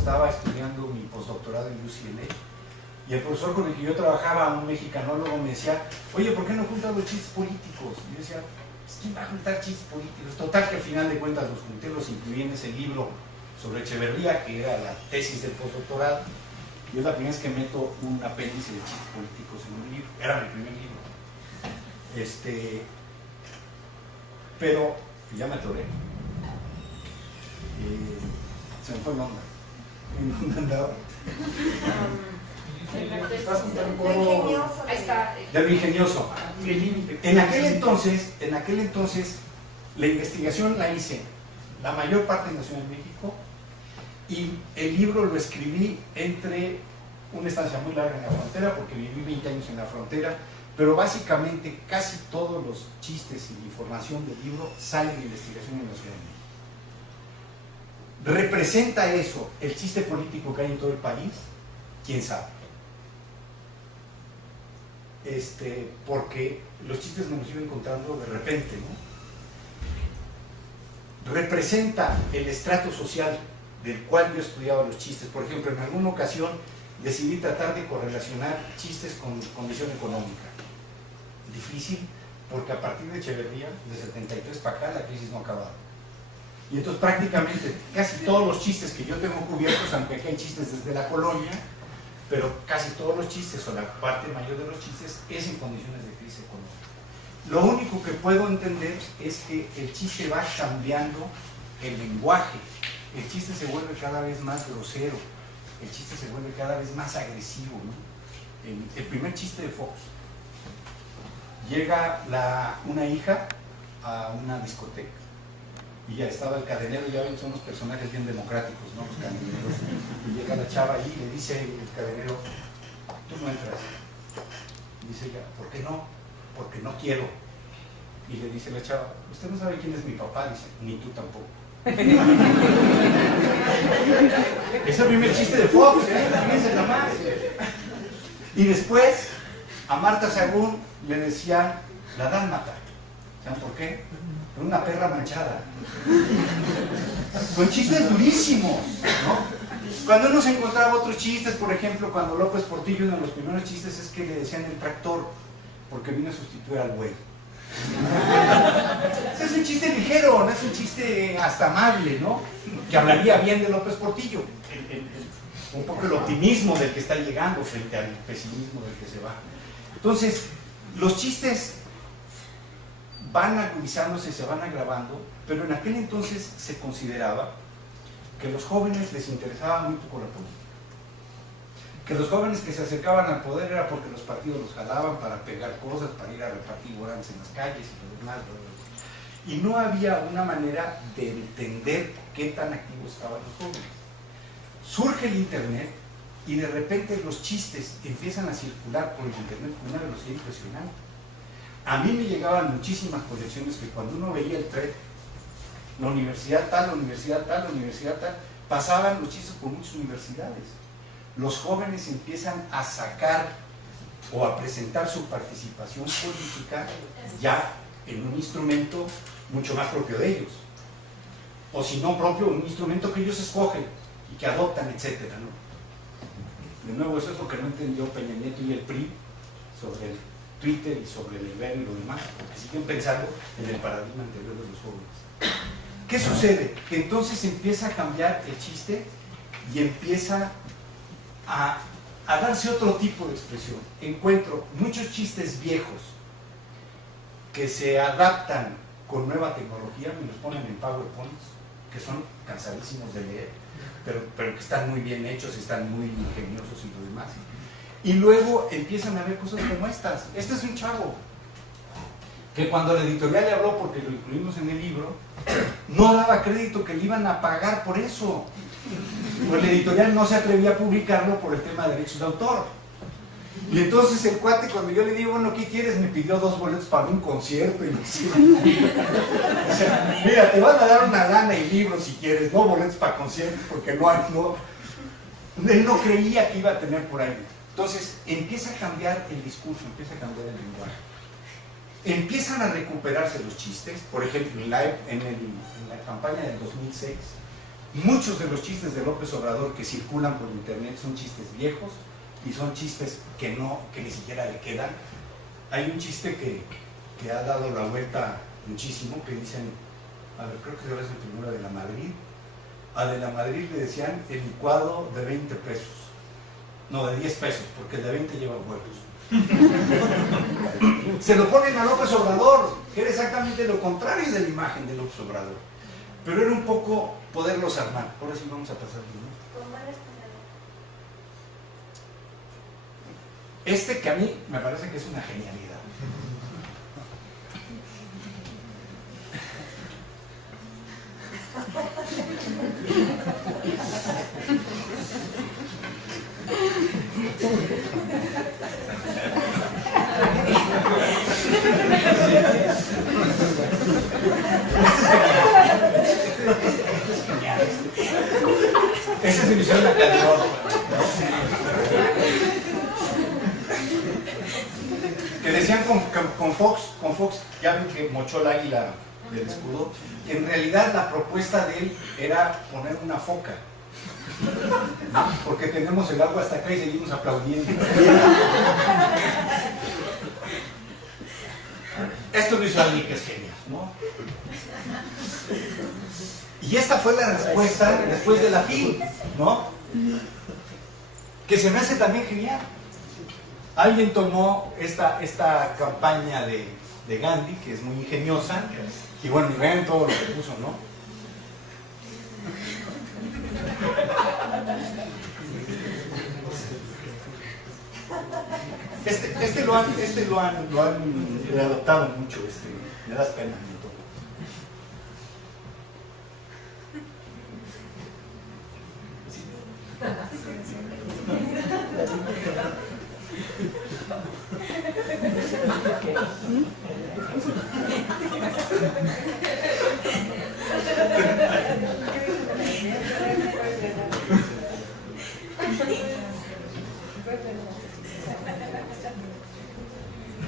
estaba estudiando mi postdoctorado en UCLA, y el profesor con el que yo trabajaba, un mexicanólogo, me decía, oye, ¿por qué no juntas los chistes políticos? Y yo decía, pues, ¿quién va a juntar chistes políticos? Total, que al final de cuentas los junté, los incluí en ese libro sobre Echeverría, que era la tesis del postdoctorado, y es la primera vez que meto un apéndice de chistes políticos en un libro. Era mi primer libro. Pero ya me atoré. Se me fue la onda. ¿En dónde andaba? Ahí está. De lo ingenioso. En aquel entonces, la investigación la hice, la mayor parte nació en México, y el libro lo escribí entre una estancia muy larga en la frontera, porque viví 20 años en la frontera, pero básicamente casi todos los chistes y información del libro salen de investigación en la Ciudad de México. ¿Representa eso el chiste político que hay en todo el país? ¿Quién sabe? Porque los chistes me los iba encontrando de repente, ¿no? Representa el estrato social del cual yo estudiaba los chistes. Por ejemplo, en alguna ocasión decidí tratar de correlacionar chistes con condición económica. Difícil, porque a partir de Echeverría, de 73 para acá, la crisis no acababa. Y entonces prácticamente casi todos los chistes que yo tengo cubiertos, aunque aquí hay chistes desde la colonia, pero casi todos los chistes, o la parte mayor de los chistes, es en condiciones de crisis económica. Lo único que puedo entender es que el chiste va cambiando el lenguaje. El chiste se vuelve cada vez más grosero, el chiste se vuelve cada vez más agresivo, ¿no? El primer chiste de Fox: llega una hija a una discoteca y ya estaba el cadenero. Ya ven, son los personajes bien democráticos, ¿no? Los cadeneros. Y llega la chava ahí y le dice el cadenero, tú no entras. Y dice ella, ¿por qué no? Porque no quiero. Y le dice la chava, usted no sabe quién es mi papá. Dice, ni tú tampoco. Es el primer chiste de Fox, fíjense nada más. Y después a Marta Sagún le decían la dálmata. ¿Saben por qué? Por una perra manchada. Con chistes durísimos, ¿no? Cuando uno se encontraba otros chistes, por ejemplo, cuando López Portillo, uno de los primeros chistes es que le decían el tractor, porque vino a sustituir al güey. Es un chiste ligero, no es un chiste hasta amable, ¿no? Que hablaría bien de López Portillo. Un poco el optimismo del que está llegando frente al pesimismo del que se va. Entonces, los chistes van agudizándose, se van agravando, pero en aquel entonces se consideraba que a los jóvenes les interesaba muy poco la política. Que los jóvenes que se acercaban al poder era porque los partidos los jalaban para pegar cosas, para ir a repartir volantes en las calles y lo demás. Y no había una manera de entender qué tan activos estaban los jóvenes. Surge el internet y de repente los chistes empiezan a circular por el internet con una velocidad impresionante. A mí me llegaban muchísimas colecciones que cuando uno veía el thread, la universidad tal, la universidad tal, la universidad tal, pasaban los chistes por muchas universidades. Los jóvenes empiezan a sacar o a presentar su participación política ya en un instrumento mucho más propio de ellos, o si no propio, un instrumento que ellos escogen y que adoptan, etcétera, ¿no? De nuevo, eso es lo que no entendió Peña Nieto y el PRI sobre el Twitter y sobre el Ibero y lo demás, porque siguen pensando en el paradigma anterior de los jóvenes. ¿Qué sucede? Que entonces empieza a cambiar el chiste y empieza a darse otro tipo de expresión. Encuentro muchos chistes viejos que se adaptan con nueva tecnología, me los ponen en PowerPoints, que son cansadísimos de leer, pero que están muy bien hechos, están muy ingeniosos y lo demás. Y luego empiezan a ver cosas como estas. Este es un chavo que cuando la editorial le habló, porque lo incluimos en el libro, no daba crédito que le iban a pagar por eso. Pues la editorial no se atrevía a publicarlo por el tema de derechos de autor. Y entonces el cuate, cuando yo le digo, bueno, ¿qué quieres? Me pidió 2 boletos para un concierto. Y me decía, o sea, mira, te van a dar una lana y libros si quieres, no boletos para conciertos, porque él no creía que iba a tener por ahí. Entonces empieza a cambiar el discurso, empieza a cambiar el lenguaje. Empiezan a recuperarse los chistes. Por ejemplo, en la campaña del 2006, Muchos de los chistes de López Obrador que circulan por internet son chistes viejos y son chistes que ni siquiera le quedan. Hay un chiste que ha dado la vuelta muchísimo, que dicen, a ver, creo que es el primero de la Madrid. A de la Madrid le decían el licuado de 20 pesos. No, de 10 pesos, porque el de 20 lleva huevos. Se lo ponen a López Obrador, que era exactamente lo contrario de la imagen de López Obrador. Pero era un poco poderlos armar. Ahora sí vamos a pasar, ¿no? Este que a mí me parece que es una genialidad. Ese es Emisión La Calderón. Que decían con Fox, ya ven que mochó el águila del escudo, que en realidad la propuesta de él era poner una foca, porque tenemos el agua hasta acá y seguimos aplaudiendo. Esto lo hizo alguien que es genial, ¿no? Y esta fue la respuesta después de la FIL, ¿no? Que se me hace también genial. Alguien tomó esta campaña de Gandhi, que es muy ingeniosa, y bueno, y vean todo lo que puso, ¿no? Este lo han readoptado mucho, me das pena.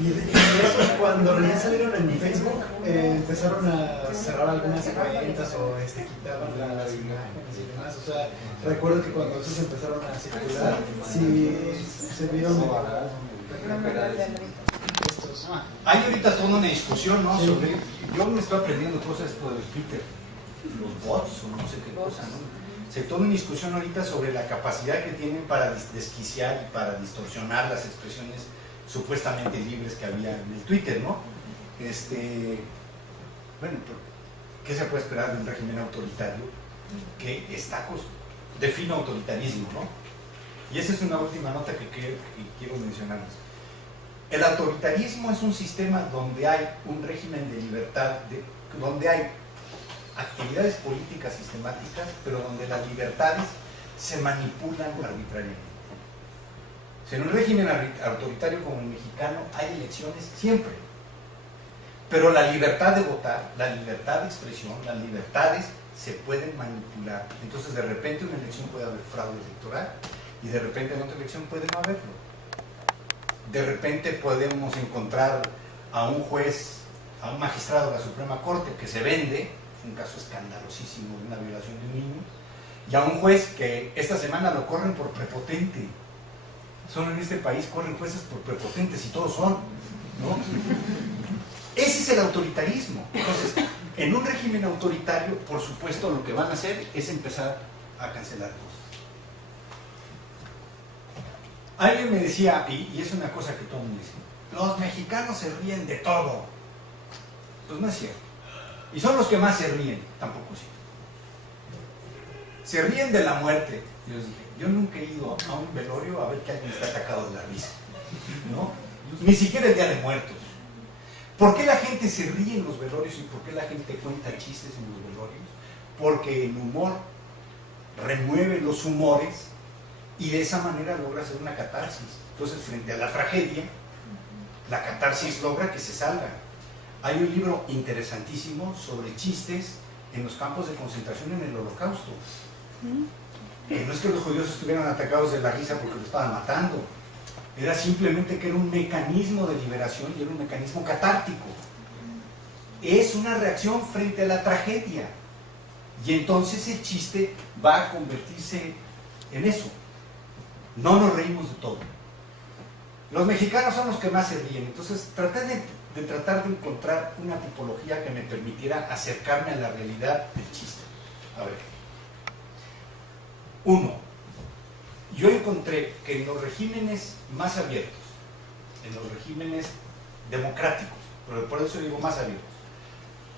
Y eso, cuando recién salieron en Facebook, empezaron a cerrar algunas cuentas o quitaban las imágenes y demás. O sea, recuerdo que cuando esos empezaron a circular, sí se vieron estos. Hay ahorita toda una discusión, ¿no? Sobre, yo me estoy aprendiendo cosas esto de Twitter, los bots o no sé qué cosa, ¿no? Se toma una discusión ahorita sobre la capacidad que tienen para desquiciar y para distorsionar las expresiones supuestamente libres que había en el Twitter, ¿no? Bueno, ¿qué se puede esperar de un régimen autoritario que define autoritarismo, ¿no? Y esa es una última nota que quiero mencionarles. El autoritarismo es un sistema donde hay un régimen de libertad, donde hay actividades políticas sistemáticas, pero donde las libertades se manipulan arbitrariamente. En un régimen autoritario como el mexicano hay elecciones siempre, pero la libertad de votar, la libertad de expresión, las libertades se pueden manipular. Entonces de repente en una elección puede haber fraude electoral y de repente en otra elección puede no haberlo. De repente podemos encontrar a un juez, a un magistrado de la Suprema Corte que se vende, un caso escandalosísimo de una violación de un niño, y a un juez que esta semana lo corren por prepotente. Solo en este país corren jueces por prepotentes y todos son, ¿no? Ese es el autoritarismo. Entonces, en un régimen autoritario, por supuesto, lo que van a hacer es empezar a cancelar cosas. Alguien me decía, y es una cosa que todo el mundo dice, los mexicanos se ríen de todo. Pues no es cierto. Y son los que más se ríen, tampoco es cierto. Se ríen de la muerte. Yo les dije, yo nunca he ido a un velorio a ver que alguien está atacado de la risa, ¿no? Ni siquiera el Día de Muertos. ¿Por qué la gente se ríe en los velorios y por qué la gente cuenta chistes en los velorios? Porque el humor remueve los humores y de esa manera logra hacer una catarsis. Entonces, frente a la tragedia, la catarsis logra que se salga. Hay un libro interesantísimo sobre chistes en los campos de concentración en el Holocausto. No es que los judíos estuvieran atacados de la risa porque los estaban matando, era simplemente que era un mecanismo de liberación y era un mecanismo catártico. Es una reacción frente a la tragedia Y entonces el chiste va a convertirse en eso. No nos reímos de todo. Los mexicanos son los que más se ríen, entonces tratar de encontrar una tipología que me permitiera acercarme a la realidad del chiste. A ver. 1. Yo encontré que en los regímenes más abiertos, en los regímenes democráticos, pero por eso digo más abiertos,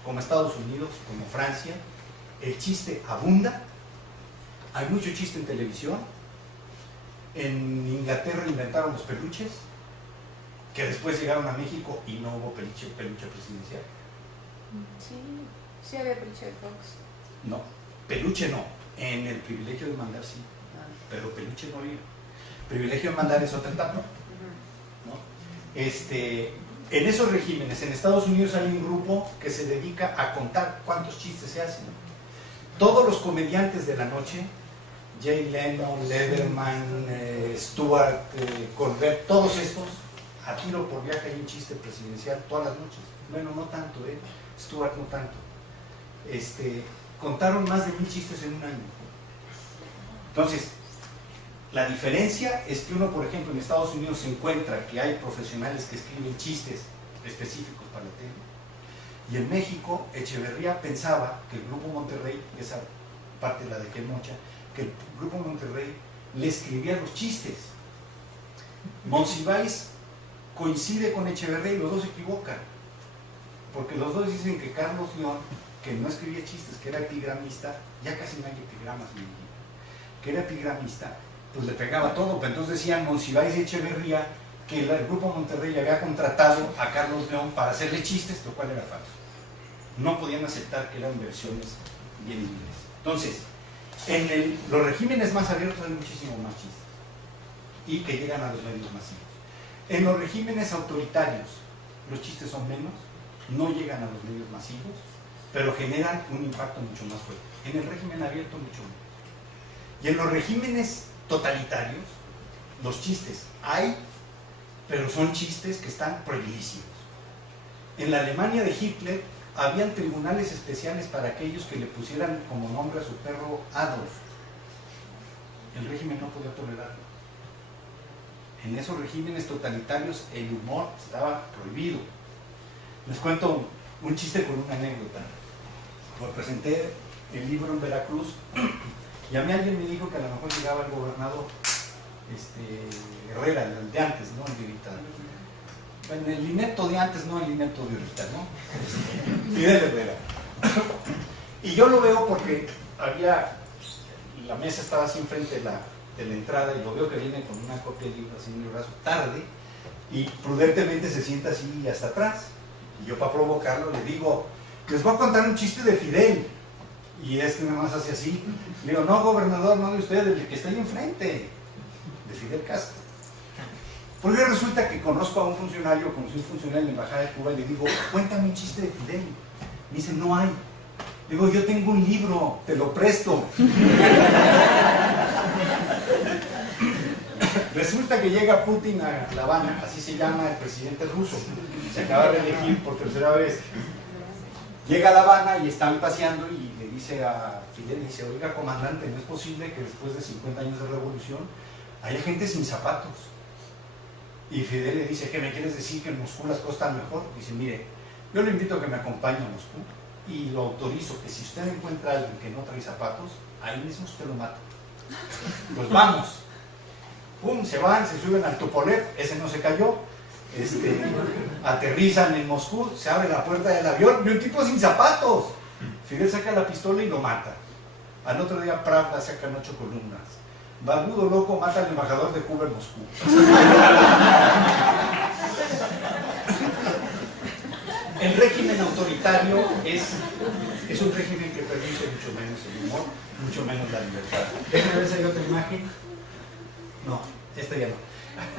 como Estados Unidos, como Francia, el chiste abunda, hay mucho chiste en televisión. En Inglaterra inventaron los peluches, que después llegaron a México y no hubo peluche presidencial. Sí había peluche de Fox. No, peluche no, en el privilegio de mandar sí, pero peluche no había. Privilegio de mandar es otra etapa, ¿no? En esos regímenes, en Estados Unidos hay un grupo que se dedica a contar cuántos chistes se hacen. Todos los comediantes de la noche, Jay Leno, Letterman, Stewart, Colbert, todos estos, a tiro por viaje hay un chiste presidencial todas las noches. Bueno, no tanto, Stewart no tanto. Contaron más de 1000 chistes en un año. Entonces, la diferencia es que uno, por ejemplo, en Estados Unidos se encuentra que hay profesionales que escriben chistes específicos para la tele. Y en México, Echeverría pensaba que el Grupo Monterrey, esa parte de la de Quemocha, que el Grupo Monterrey le escribía los chistes. Monsiváis coincide con Echeverría y los dos se equivocan, porque los dos dicen que Carlos León, que no escribía chistes, que era epigramista, ya casi no hay epigramas en México, que era epigramista, pues le pegaba todo. Pero entonces decían Monsiváis y Echeverría que el Grupo Monterrey había contratado a Carlos León para hacerle chistes, lo cual era falso. No podían aceptar que eran versiones bien libres. Entonces, en los regímenes más abiertos hay muchísimo más chistes y que llegan a los medios masivos. En los regímenes autoritarios los chistes son menos, no llegan a los medios masivos, pero generan un impacto mucho más fuerte. En el régimen abierto mucho menos. Y en los regímenes totalitarios los chistes hay, pero son chistes que están prohibidísimos. En la Alemania de Hitler habían tribunales especiales para aquellos que le pusieran como nombre a su perro Adolf. El régimen no podía tolerarlo. En esos regímenes totalitarios el humor estaba prohibido. Les cuento un chiste con una anécdota. Pues presenté el libro en Veracruz y a mí alguien me dijo que a lo mejor llegaba el gobernador Herrera, el de antes, ¿no? El de ahorita. En el inepto de antes, no el inepto de ahorita, ¿no? Fidel Herrera. Y yo lo veo porque la mesa estaba así enfrente de la entrada y lo veo que viene con una copia del libro así en el brazo tarde y prudentemente se sienta así hasta atrás. Y yo, para provocarlo, le digo, les voy a contar un chiste de Fidel. Y nada más hace así. Le digo, no, gobernador, no de usted, del que está ahí enfrente, de Fidel Castro. Porque resulta que conozco a un funcionario, conocí a un funcionario en la Embajada de Cuba y le digo, cuéntame un chiste de Fidel. Me dice, no hay. Le digo, yo tengo un libro, te lo presto. Resulta que llega Putin a La Habana, así se llama el presidente ruso, se acaba de elegir por tercera vez. Llega a La Habana y están paseando y le dice a Fidel, dice, oiga comandante, no es posible que después de 50 años de revolución haya gente sin zapatos. Y Fidel le dice, ¿qué me quieres decir? ¿Que en Moscú las cosas están mejor? Dice, mire, yo le invito a que me acompañe a Moscú y lo autorizo que si usted encuentra a alguien que no trae zapatos, ahí mismo usted lo mata. Pues vamos. Pum, se van, se suben al Tupolev, ese no se cayó, aterrizan en Moscú, se abre la puerta del avión y un tipo sin zapatos. Fidel saca la pistola y lo mata. Al otro día Pravda sacan 8 columnas. Barbudo loco mata al embajador de Cuba en Moscú. El régimen autoritario es un régimen que permite mucho menos el humor, mucho menos la libertad. Déjenme ver si hay otra imagen. No, esta ya no.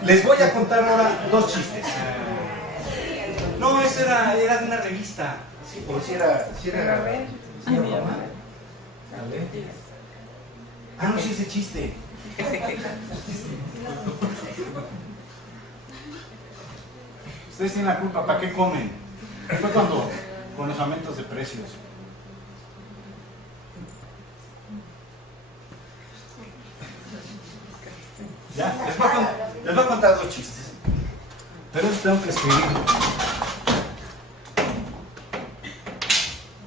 Les voy a contar ahora 2 chistes. No, esa era de una revista. Sí, o si era broma. Ah, no, sí, ese chiste. Ustedes tienen la culpa, ¿para qué comen? Fue cuando, con los aumentos de precios. Ya, les voy a contar 2 chistes. Pero eso tengo que escribir.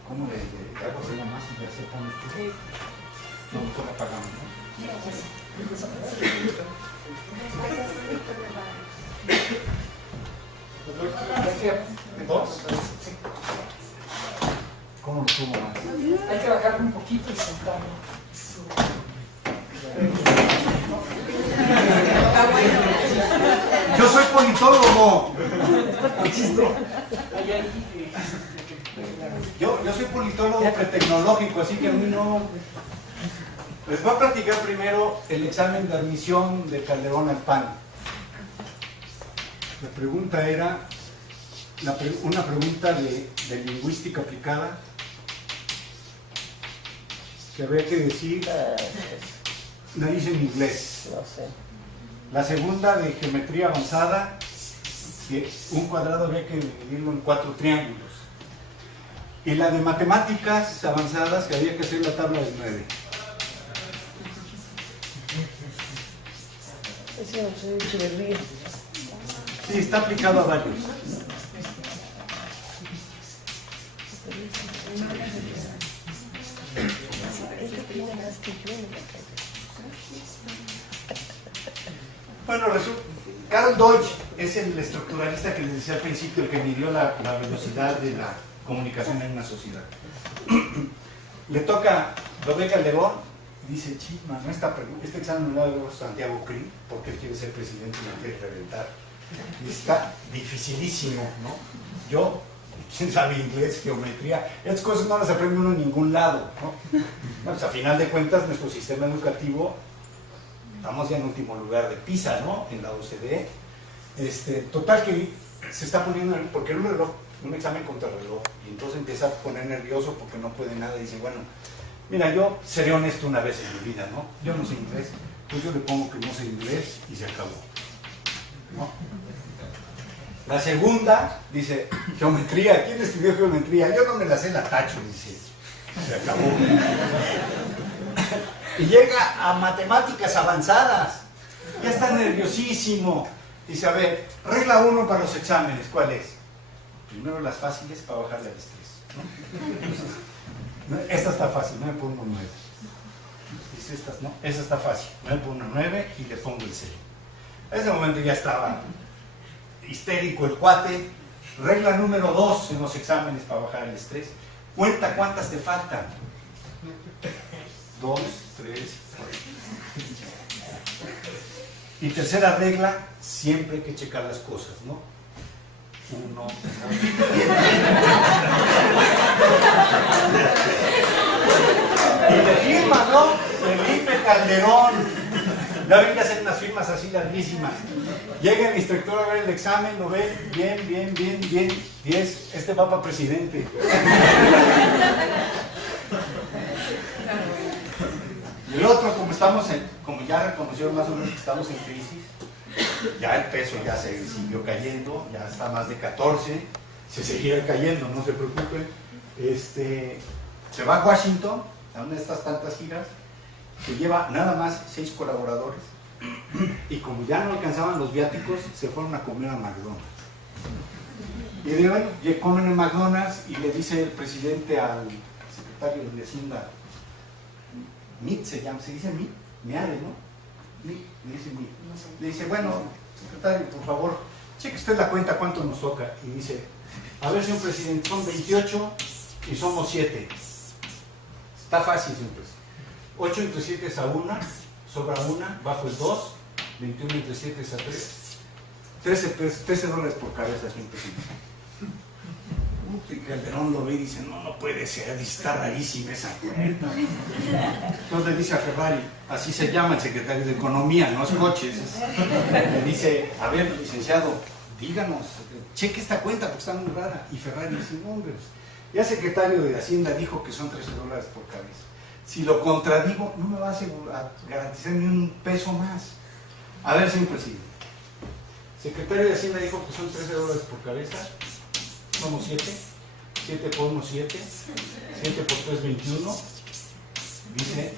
¿Cómo le hago así nomás y ya sepan ustedes? No, mejor la apagamos, ¿no? ¿2? ¿Cómo lo subo más? Hay que bajarlo un poquito y sentarlo. Yo soy politólogo. Yo soy politólogo pretecnológico, así que a mí no... Les voy a platicar primero el examen de admisión de Calderón al PAN. La pregunta era una pregunta de lingüística aplicada que había que decir, la dice en inglés. No sé. La segunda de geometría avanzada, que un cuadrado había que dividirlo en 4 triángulos. Y la de matemáticas avanzadas, que había que hacer la tabla de 9. Ese no sé, Echeverría. Sí, está aplicado a varios. Bueno, Carl Deutsch es el estructuralista que les decía al principio, el que midió la velocidad de la comunicación en una sociedad. Le toca, lo ve Calderón, y dice, chisma, ¿no? Este examen lo hago Santiago Krill, porque él quiere ser presidente y lo quiere reventar. Y está dificilísimo, ¿no? Yo, quién sabe inglés, geometría, estas cosas no las aprende uno en ningún lado, ¿no? Pues a final de cuentas, nuestro sistema educativo, estamos ya en último lugar de PISA, ¿no? En la OCDE. Total que se está poniendo, porque era un examen contra reloj, y entonces empieza a poner nervioso porque no puede nada, y dice, bueno, mira, yo seré honesto una vez en mi vida, ¿no? Yo no sé inglés, pues yo le pongo que no sé inglés y se acabó, ¿no? La segunda, dice, geometría, ¿quién estudió geometría? Yo no me la sé, la tacho, dice, se acabó. Y llega a matemáticas avanzadas, ya está nerviosísimo. Dice, a ver, regla 1 para los exámenes, ¿cuál es? Primero las fáciles para bajarle al estrés, ¿no? Esta está fácil, 9 por 1, 9. Dice, esta está fácil, 9 por 1, 9 y le pongo el 0. En ese momento ya estaba histérico el cuate. Regla número 2 en los exámenes para bajar el estrés. Cuenta cuántas te faltan. 2, 3, 4. Y tercera regla, siempre hay que checar las cosas, ¿no? 1. Y le firma, ¿no? Felipe Calderón. Ya venga a hacer unas firmas así larguísimas. Llega el instructor a ver el examen, lo ve, bien, bien, bien, bien. 10, este va para presidente. Y el otro, como ya reconocieron más o menos que estamos en crisis, ya el peso ya se siguió cayendo, ya está más de 14, se seguirá cayendo, no se preocupen. Se va a Washington, a una de estas tantas giras, que lleva nada más 6 colaboradores, y como ya no alcanzaban los viáticos, se fueron a comer a McDonald's. Y bueno, comen en McDonald's y le dice el presidente al secretario de Hacienda, MIT se llama, se dice MIT, Meade, ¿no? MIT, le dice MIT. Le dice, bueno, secretario, por favor, cheque usted la cuenta cuánto nos toca. Y dice, a ver, señor presidente, son 28 y somos 7. Está fácil, señor presidente. 8 entre 7 es a 1, sobra 1, bajo el 2, 21 entre 7 es a 3. $13 por cabeza, señor presidente. Y Calderón lo ve y dice, no puede ser, está rarísima esa cuenta. Entonces le dice a Ferrari, así se llama el secretario de Economía, no es coches. Le dice, a ver, licenciado, díganos, cheque esta cuenta porque está muy rara. Y Ferrari dice, no, hombre, ya el secretario de Hacienda dijo que son $13 por cabeza. Si lo contradigo, no me va a garantizar ni un peso más. A ver, señor presidente, el secretario de Hacienda dijo que son $13 por cabeza. Somos 7, 7 por 1, 7, 7 por 3, 21, dice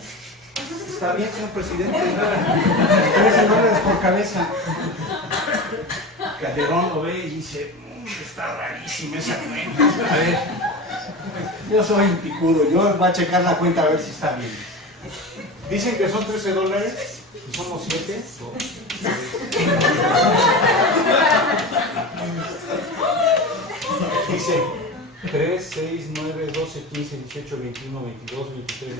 Está bien, señor presidente. $13 por cabeza. Calderón lo ve y dice, está rarísima esa cuenta. A ver, yo soy un picudo, yo voy a checar la cuenta a ver si está bien. Dicen que son $13 y somos 7. Dice 3, 6, 9, 12, 15, 18, 21, 22, 23.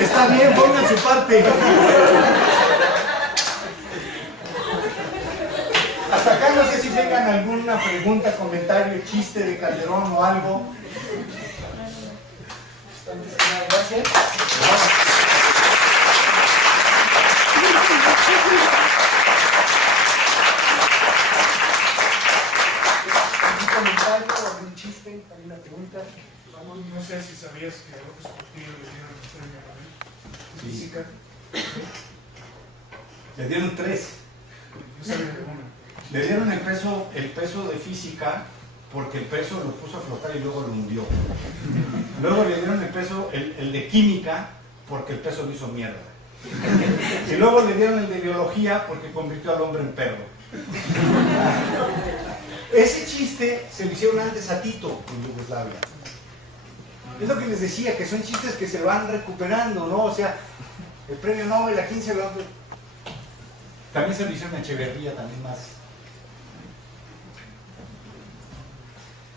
Está bien, pongan su parte. Hasta acá no sé si tengan alguna pregunta, comentario, chiste de Calderón o algo. Gracias. ¿Algún comentario, algún chiste, alguna pregunta? No sé si sabías que a López Portillo le dieron el premio Nobel de física. Le dieron 3. Yo sabía de una. Le dieron el peso de física porque el peso lo puso a flotar y luego lo hundió. Luego le dieron el de química porque el peso lo hizo mierda. Y luego le dieron el de biología porque convirtió al hombre en perro. Ese chiste se lo hicieron antes a Tito en Yugoslavia. Es lo que les decía, que son chistes que se van recuperando, ¿no? O sea, el premio Nobel a 15 lo... También se lo hicieron a Echeverría, también más.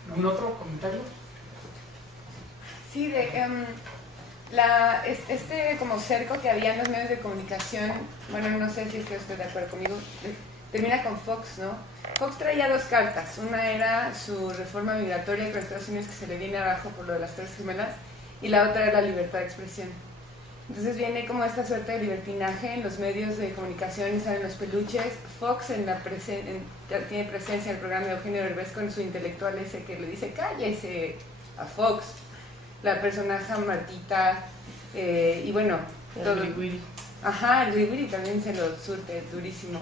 ¿Algún otro comentario? Sí, este como cerco que había en los medios de comunicación, bueno, no sé si es que estoy de acuerdo conmigo, termina con Fox, ¿no? Fox traía 2 cartas, una era su reforma migratoria con Estados Unidos que se le viene abajo por lo de las Torres Gemelas, y la otra era la libertad de expresión. Entonces viene como esta suerte de libertinaje en los medios de comunicación y salen los peluches. Fox tiene presencia en el programa de Eugenio Derbez con su intelectual ese que le dice cállese a Fox, la personaje Martita, y bueno, todo. Ajá, el Wiri también se lo surte durísimo.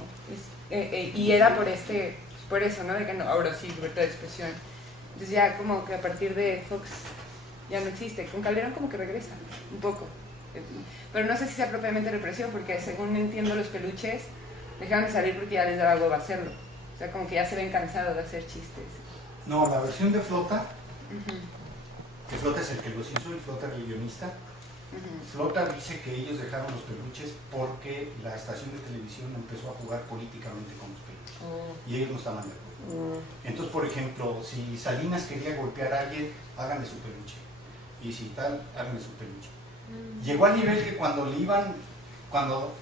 Y era por eso, ¿no? De que no, ahora sí, libertad de expresión. Entonces ya como que a partir de Fox ya no existe. Con Calderón como que regresa un poco. Pero no sé si sea propiamente represión, porque según entiendo los peluches dejaron de salir porque ya les daba huevo hacerlo. O sea, como que ya se ven cansados de hacer chistes. No, la versión de Flota, que Flota es el que los hizo, y Flota es el guionista. Flota dice que ellos dejaron los peluches porque la estación de televisión empezó a jugar políticamente con los peluches. Y ellos no estaban de acuerdo. Entonces, por ejemplo, si Salinas quería golpear a alguien, háganle su peluche. Y si tal, háganle su peluche. Llegó al nivel que cuando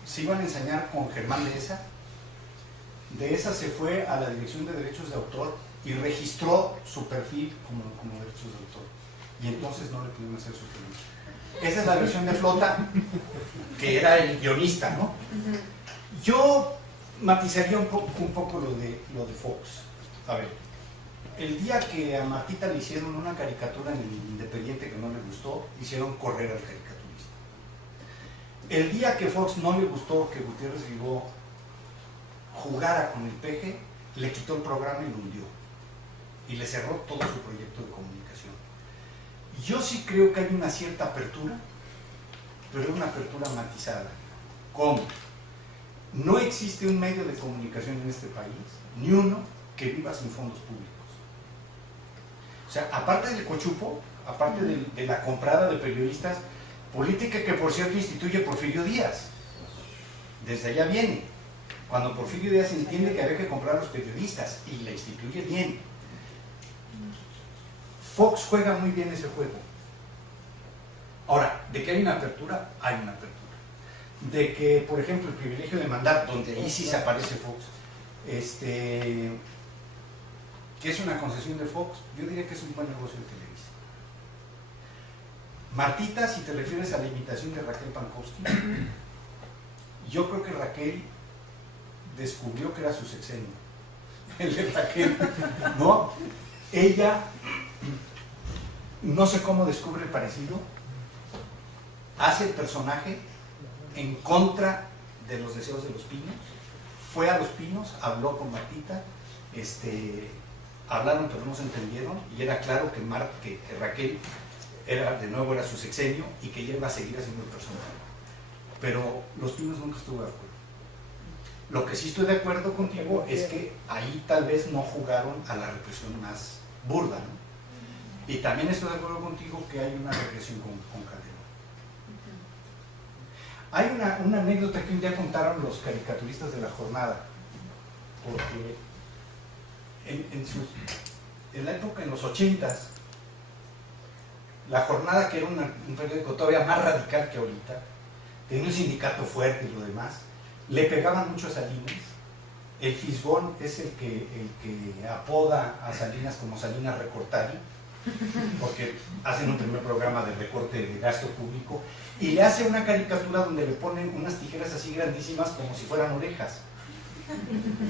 se iban a enseñar con Germán de esa se fue a la Dirección de Derechos de Autor y registró su perfil como derechos de autor. Y entonces no le pudieron hacer su peluche. Esa es la versión de Flota, que era el guionista, ¿no? Yo matizaría un poco lo de Fox. A ver, el día que a Martita le hicieron una caricatura en el Independiente que no le gustó, hicieron correr al caricaturista. El día que Fox no le gustó que Gutiérrez Ribó jugara con el peje, le quitó el programa y lo hundió. Y le cerró todo su proyecto de comunicación. Yo sí creo que hay una cierta apertura, pero es una apertura matizada. ¿Cómo? No existe un medio de comunicación en este país, ni uno, que viva sin fondos públicos. O sea, aparte del cochupo, aparte de la comprada de periodistas, política que por cierto instituye Porfirio Díaz. Desde allá viene. Cuando Porfirio Díaz entiende que había que comprar a los periodistas y la instituye bien. Fox juega muy bien ese juego. Ahora, de que hay una apertura, hay una apertura. De que, por ejemplo, el privilegio de mandar, donde ahí sí se aparece Fox, que es una concesión de Fox, yo diría que es un buen negocio de Televisa. Martita, si te refieres a la imitación de Raquel Pankowski, yo creo que Raquel descubrió que era su sexenio. El de Raquel, ¿no? Ella, no sé cómo descubre el parecido, hace el personaje en contra de los deseos de los Pinos, fue a los Pinos, habló con Martita, hablaron pero no se entendieron, y era claro que Raquel de nuevo era su sexenio y que ella iba a seguir haciendo el personaje. Pero Los Pinos nunca estuve de acuerdo. Lo que sí estoy de acuerdo contigo es que ahí tal vez no jugaron a la represión más burda, ¿no? Y también estoy de acuerdo contigo que hay una represión con Calderón. Hay una anécdota que un día contaron los caricaturistas de La Jornada, porque en la época, en los 80s, La Jornada, que era un periódico todavía más radical que ahorita, tenía un sindicato fuerte y lo demás, le pegaban mucho a Salinas. El Fisgón es el que apoda a Salinas como Salinas Recortari, porque hacen un primer programa de recorte de gasto público, y le hace una caricatura donde le ponen unas tijeras así grandísimas como si fueran orejas.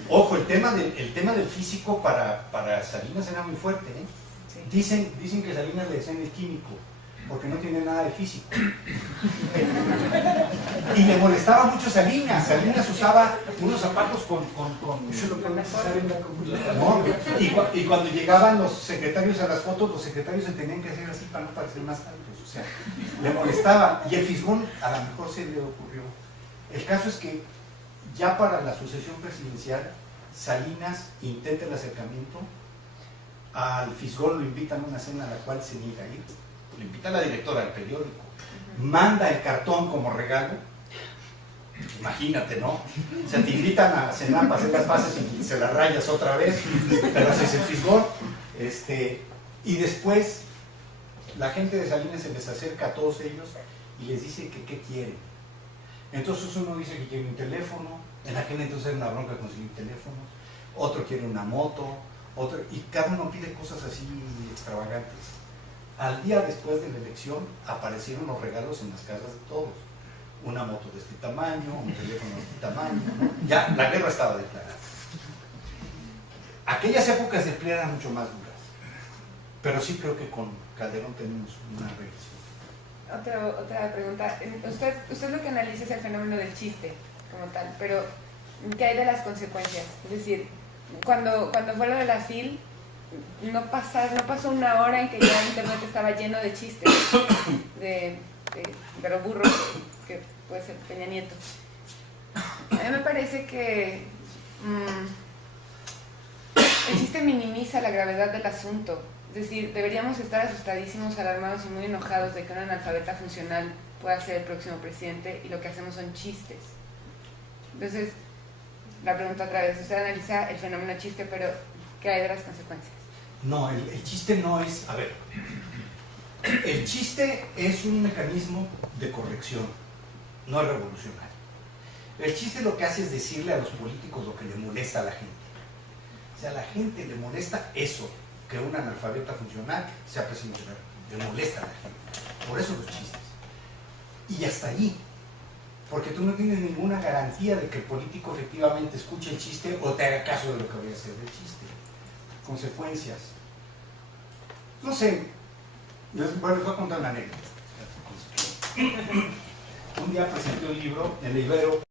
Ojo, el tema del físico para Salinas era muy fuerte, ¿eh? Sí. Dicen que Salinas le decían el químico, porque no tiene nada de físico. Y le molestaba mucho Salinas. Salinas usaba unos zapatos con Eso lo podemos usar en la computadora. ¿no? Y cuando llegaban los secretarios a las fotos, los secretarios se tenían que hacer así para no parecer más altos. O sea, le molestaba. Y el Fisgón a lo mejor se le ocurrió. El caso es que ya para la sucesión presidencial, Salinas intenta el acercamiento. Al Fisgón lo invitan a una cena a la cual se niega a ir. Lo invita a la directora del periódico. Manda el cartón como regalo. Imagínate, ¿no? O sea, te invitan a cenar para hacer las paces y se las rayas otra vez, pero haces el Fisgón. Y después la gente de Salinas se les acerca a todos ellos y les dice que qué quieren. Entonces uno dice que quiere un teléfono, en aquel entonces era una bronca conseguir teléfonos, otro quiere una moto, y cada uno pide cosas así extravagantes. Al día después de la elección aparecieron los regalos en las casas de todos. Una moto de este tamaño, un teléfono de este tamaño, ¿no? Ya la guerra estaba declarada. Aquellas épocas de PRI eran mucho más duras, pero sí creo que con Calderón tenemos una regresión. Otra pregunta. Usted lo que analiza es el fenómeno del chiste como tal, pero ¿qué hay de las consecuencias? Es decir, cuando fue lo de la FIL, no pasó una hora en que ya internet estaba lleno de chistes de lo burro que puede ser Peña Nieto. A mí me parece que el chiste minimiza la gravedad del asunto. Es decir, deberíamos estar asustadísimos, alarmados y muy enojados de que una analfabeta funcional pueda ser el próximo presidente, y lo que hacemos son chistes. Entonces, la pregunta otra vez, usted analiza el fenómeno chiste, pero ¿qué hay de las consecuencias? No, el chiste no es, a ver, el chiste es un mecanismo de corrección, no es revolucionario. El chiste lo que hace es decirle a los políticos lo que le molesta a la gente. O sea, a la gente le molesta eso, que un analfabeta funcional sea presidente, le molesta a la gente. Por eso los chistes. Y hasta allí, porque tú no tienes ninguna garantía de que el político efectivamente escuche el chiste o te haga caso de lo que voy a hacer del chiste. Consecuencias. No sé, les voy a contar una anécdota. Un día presenté un libro en el Ibero.